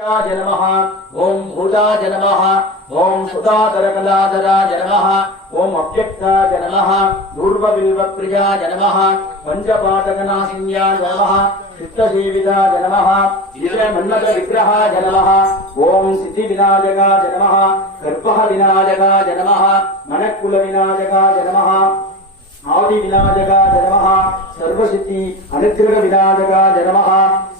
नमः ॐ भूताय नमः ॐ सुधाकरकलाधराय नमः ॐ अव्यक्ताय नमः दूर्वबिल्वप्रियाय नमः पञ्चपातकनाशिन्याय नमः चित्तसेविताय नमः विजयमन्मतविग्रहाय नमः ॐ सिद्धिविनायकाय नमः गर्भः विनायकाय नमः मनःकुलविनायकाय नमः आदिविनायकाय नमः सर्वसिद्धि अनुग्रहविनायकाय नमः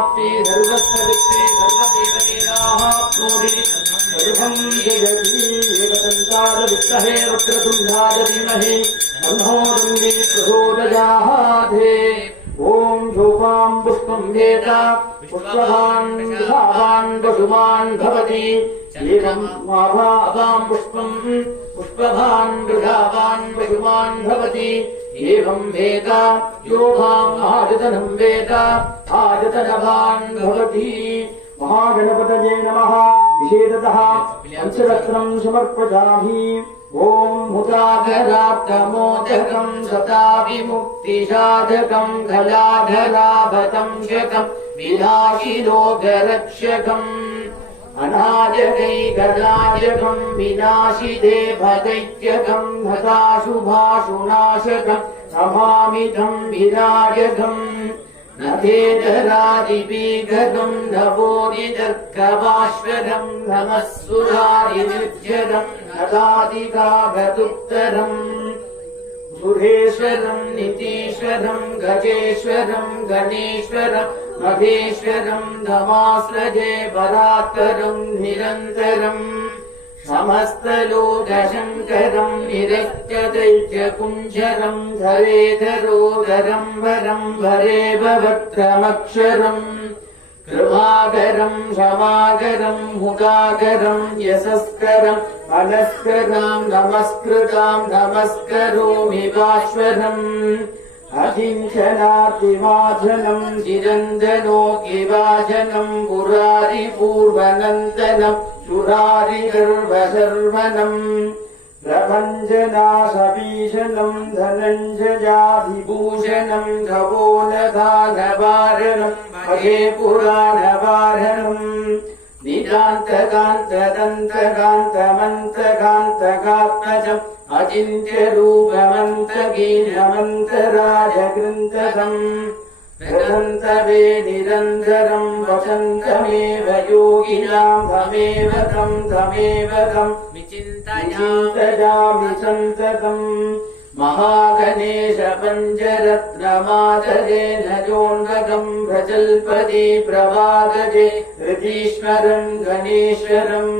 सर्वप्राप्ति सर्वसदृप्ति सर्वदेवदेनाः पूरि सर्वं जयति एकसन्तारवित्तहे वक्रतुण्डाय धीमहि एवम् माभासाम् पुष्पम्, पुष्पधान् गृहावान् वेद योधाम् आजतनम् वेद नम भवति। महागणपतये नमः। विशेषतः पञ्चरत्नम् समर्पयामि। ॐ हुताधराप्तमोदकम् अनाजकैकदाजकम् विनाशिते भदैत्यकम् हताशुभाशुनाशकम् नमामिदम् विराजकम् नभेदरादिपीगकम् नवोदिदर्कवाश्वरम् नमः सुरारिनिर्जरम् नदादिकागदुत्तरम् सुरेश्वरम् नितीश्वरम् गजेश्वरम् गणेश्वरम् महेश्वरम् नमाश्रजे परात्परम् निरन्तरम् समस्तलोकशङ्करम् निरत्यदैत्यकुञ्जरम् धरेधरोदरम् वरम् वरेव वक्त्रमक्षरम् कृपाकरम् क्षमाकरम् मुदाकरम् यशस्करम् मनस्कराम् नमस्कृताम् नमस्करोमि वाश्वरम् अहिंसनातिवाचनम् निरञ्जनो किवाचनम् पुरारिपूर्वनन्दनम् सुरारिगर्वशर्वनम् प्रभञ्जनाशभीषणम् धनञ्जयाधिभूषणम् धवोनधानवारणम् भगे पुराणवारणम् निदान्तकान्तदन्तकान्तमन्तकान्तकात्तजम् अचिन्त्यरूपमन्तगीरमन्तराजगृन्तकम् रदन्तवे निरन्तरम् वसन्तमेव योगिनाम् तमेव तम् तमेव तम् विचिन्तया प्रयामसन्तकम् महागणेशपञ्जरत्नमादजे नजोन्नगम् प्रजल्पजे प्रवागजे हृदीश्वरम् गणेश्वरम्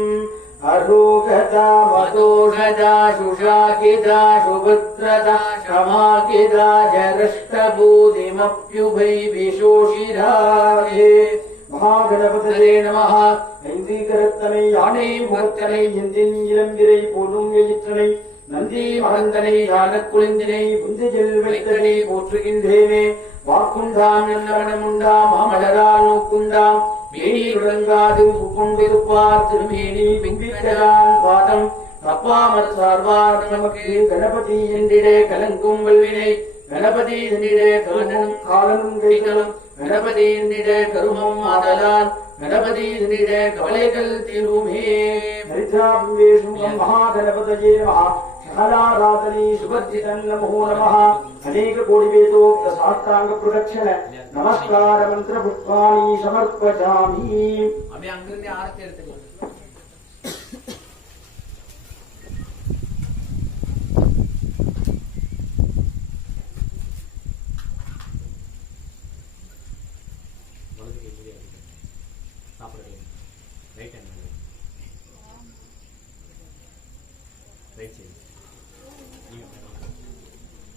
अरोगता मदोषदा शुशाकिदा सुपुत्रदा क्षमाकिदा जरष्टबोधिमप्युभै विशोषिराये மகாகணபதே நமஹ ஐந்தீகரத்தனை யானை முகத்தனை எந்தின் இளம்பிரை போலும் எயிற்றனை நந்தி மகந்தனை யானக் குளிந்தினை புந்திஜில் வைத்தனை போற்றுகின்றேனே வாக்குண்டாம் நல்லவனமுண்டாம் மாமலரால் நோக்குண்டாம் மேனி விளங்காது கொண்டிருப்பார் திருமேனி பிம்பித்தலான் பாதம் தப்பாமற் சார்வார் நமக்கு கணபதி என்றிடே கலங்கும் வல்வினை. கணபதி என்றிடே கலனும் காலனும் கைகளும் கணபதி என்றிட கருமம் ஆதலால். கணபதி என்றிட கவலைகள் தீருமே. ஹரித்ராபிவேஷம் மகா ಕಲಾರಾಧನೆ ಸುಭದ್ರಿತನ್ನಮೋ ನಮಃ ಅನೇಕ ಕೋಟಿ ವೇದೋಕ್ತ ಸಾಷ್ಟಾಂಗ ಪ್ರದಕ್ಷಿಣ ನಮಸ್ಕಾರ ಮಂತ್ರ ಪುಷ್ಪಾಣಿ ಸಮರ್ಪಜಾಮಿ Thank you.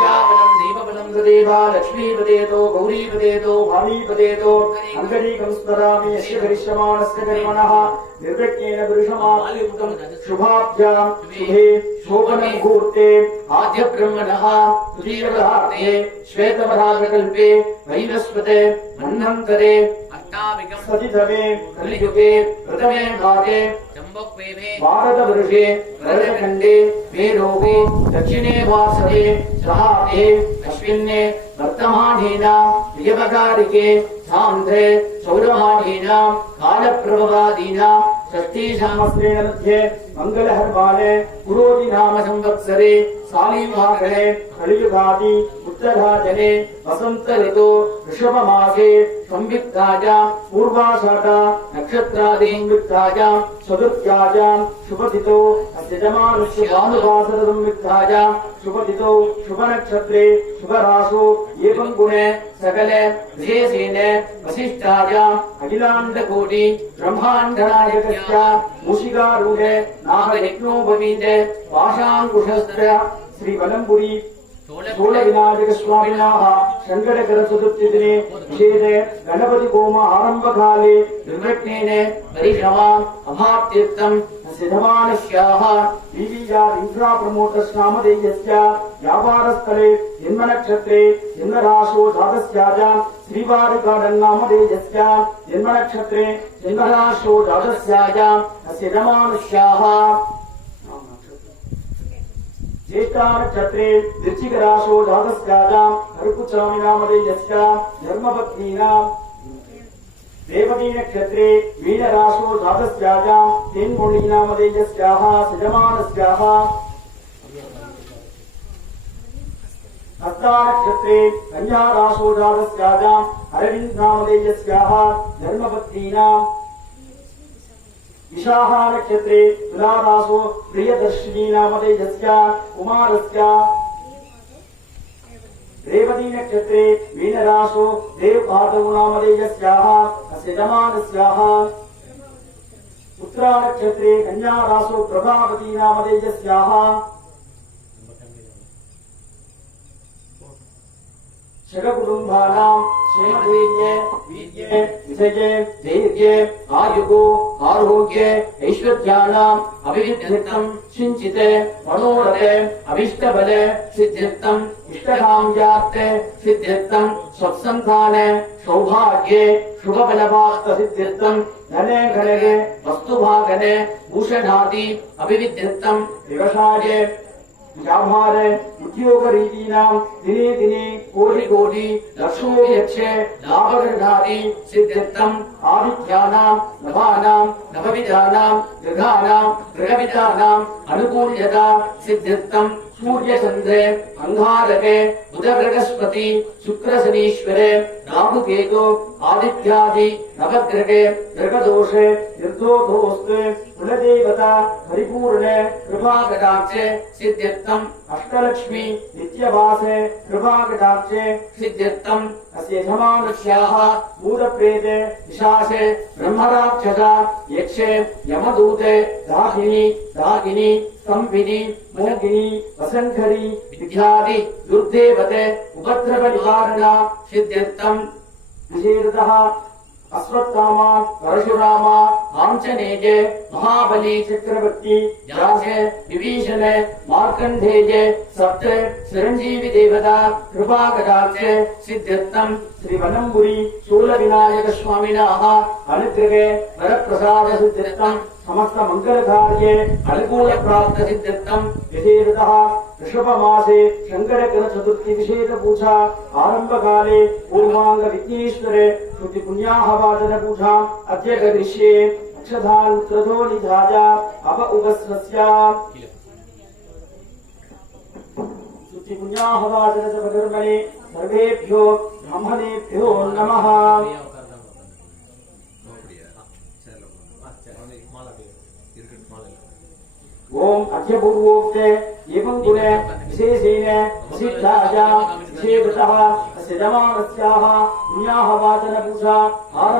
विद्याबलं दीपबलं पदे लक्ष्मीपदेतो, गौरीपदेतो, भामीपदेतो। अङ्गरीकं स्मरामि यस्य करिष्यमाणस्य कर्मणः। निर्विघ्नेन पुरुषमालिमुखं शुभाभ्यां शुभे शोभनं मुहूर्ते आद्यब्रह्मणः तृतीयपदार्थे श्वेतपदार्थकल्पे, वैवस्पते मह्नन्तरे अट्टाविकं सतिधमे कलियुगे, प्रथमे भागे भारतवर्षे मे मेरोगे दक्षिणे वासरे सहाते अश्विन्ये वर्तमानेनां प्रियवकारिके सान्ध्रे सौरमानेनां कालप्रभवादीनां षष्ठीसंवत्सरेण मध्ये మంగళహర్మాణే గురోజి నామ సంవత్సరే సాలీమాగణే కలియుగాది ఉత్తరాజనే వసంత ఋతు వృషభమాసే సంయుక్తాయ పూర్వాషాఢ నక్షత్రాదీంయుక్తాయ స్వదృత్యాయ శుభతితో యజమానుష్యానుపాసన సంయుక్తాయ శుభతితో శుభనక్షత్రే శుభరాశు ఏకం గుణే సకలే విశేషేణ వసిష్ఠాయ అఖిలాండకోటి బ్రహ్మాండనాయకస్య मूषिकारूढे नागयज्ञोपवीते पाशाङ्कुशस्य श्रीवलम्पुरी స్థూలవినాయకస్వామినాः सङ्कटकरचतुर्थदिने विशेषे गणपतिहोमारम्भकाले दुर्घटनेन परिश्रमाम् अमाप्त्यर्थम् व्यापारस्थले जन्मनक्षत्रे जन्मराशो जातस्याच श्रीवारिकाडन्नामधेयस्य जन्मनक्षत्रे जन्मराशो जातस्याच జ్యేష్ఠానక్షత్రే నిర్చికరాశో జాతస్యాజాం కరుపుచామి నామధేయస్య ధర్మపత్నీనాం రేవతీ నక్షత్రే మీనరాశో జాతస్యాజాం తేన్మొళి నామధేయస్యాః సజమానస్యాః హస్తానక్షత్రే కన్యారాశో జాతస్యాజాం అరవింద్ నామధేయస్యాః ధర్మపత్నీనాం विशाखा नक्षत्रे तुलारासो प्रियदर्शिनी नामधेयस्य कुमारस्य रेवती नक्षत्रे मीनरासो देवपादौ नामधेयस्याः अस्य जमानस्याः। उत्तरा नक्षत्रे कन्यारासो प्रभावती नामधेयस्याः शगकुटुम्बानां क्षेमधैर्ये वीर्ये, विजये धैर्ये ఆరుహూకే ఐశ్వర్యాణాం అభివిద్ధితం సించితే మనోరథే అభిష్టబలే సిద్ధిత్తం ఇష్టకామ్యాత్తే సిద్ధిత్తం స్వత్సంధానే సౌభాగ్యే శుభబలవాస్త సిద్ధిత్తం ధనే ఘనగే వస్తుభాగనే భూషణాది అభివిద్ధిత్తం వ్యవసాయే व्यापारे उद्योगरीतीनां दिने दिने कोटि कोटि लक्षो यक्षे लाभगृहादि सिद्ध्यर्थम् आदित्यानां, नवानां, नवविधानां, गृहाणां गृहविधानाम् अनुकूल्यता सिद्ध्यर्थम् सूर्यचन्द्रे अङ्गारके बुधबृहस्पति शुक्रशनीश्वरे राहुकेतु आदित्यादि नवग्रहे ग्रहदोषे निर्दोषोऽस्ते कुलदेवता परिपूर्णे कृपाकटाक्षे सिद्ध्यर्थम् अष्टलक्ष्मी नित्यवासे कृपाकटाक्षे सिद्ध्यर्थम् अस्य यजमानस्याः भूतप्रेते विशासे ब्रह्मराक्षसा यक्षे यमदूते दाहिनी दागिनी स्तम्भिनी मोहिनी वसङ्खरी विद्यादि दुर्देवते उपद्रवनिवारणा सिद्ध्यर्थम् विशेषतः अश्वत्थामा परशुरामा आञ्जनेये महाबली चक्रवर्ती व्यासे विभीषण मार्कण्डेये सप्त चिरञ्जीवि देवता कृपाकटाक्षे सिद्ध्यर्थम् श्रीवनम्बुरी शूलविनायक स्वामिनः సమస్త మంగళకార్యే అనుకూల ప్రాప్త సిద్ధ్యర్థం విశేషత వృషభమాసే శంకరకర చతుర్థి విశేష పూజ ఆరంభకాలే పూర్వాంగ విఘ్నేశ్వరే శృతి పుణ్యాహవాచన పూజ అద్య దృశ్యే అక్షధాన్ క్రతో నిధాయ అప ఉపస్వస్య శృతి పుణ్యాహవాచన సర్వేభ్యో బ్రహ్మణేభ్యో నమః. ఓం అర్ఘ్యపూర్వోక్తే ఏం గుణే విశేషేణ సిద్ధాయ విశేషత సిజమానస్యాహ పుణ్యాహ వాచన పూషా